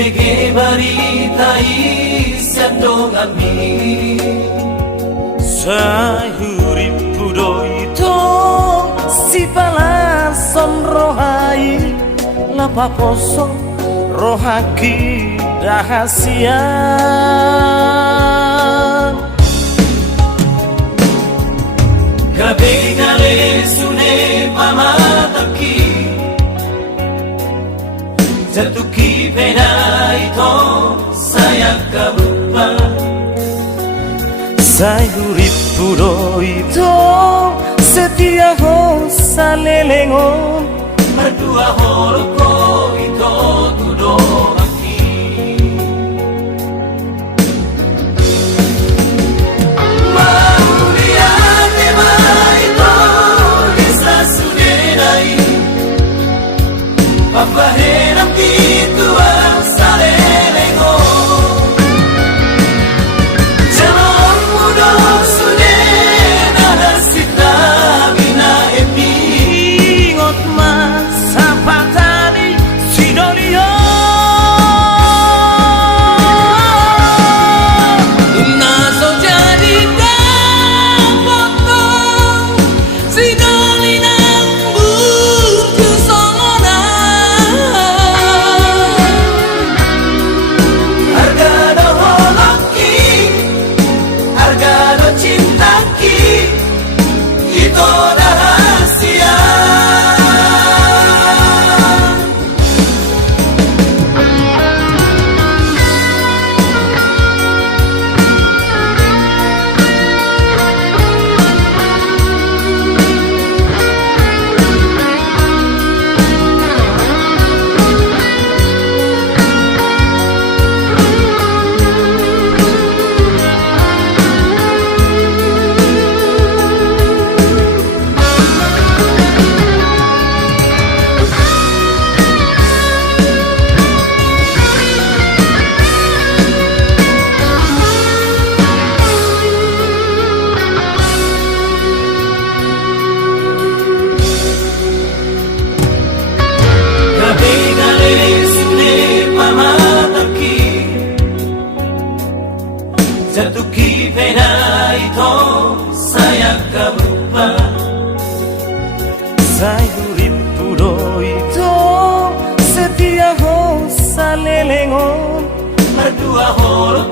Bege baritai sandong ami Sai hurip budoi to si palason rohai lapa poso rohaki rahasia Gabe gale sune pamataki Jatuki pena ito sayang kabupa Sai hurip budoi to setia ho salelengon Berdua holoko ito tudo aki Maulia tema ito Isa sunenai Pampahenam itu ang salelengo Jangan muda sunena nasita bina epi Ingot masa patani sidolio Naso jadi dapotong sidoli nang burju songona Harga do holaki Harga do cintaki Itu rahasia Jatuki pena ito sayang kabupa Sai hurip budoi to setia ho salelengon Berdua holok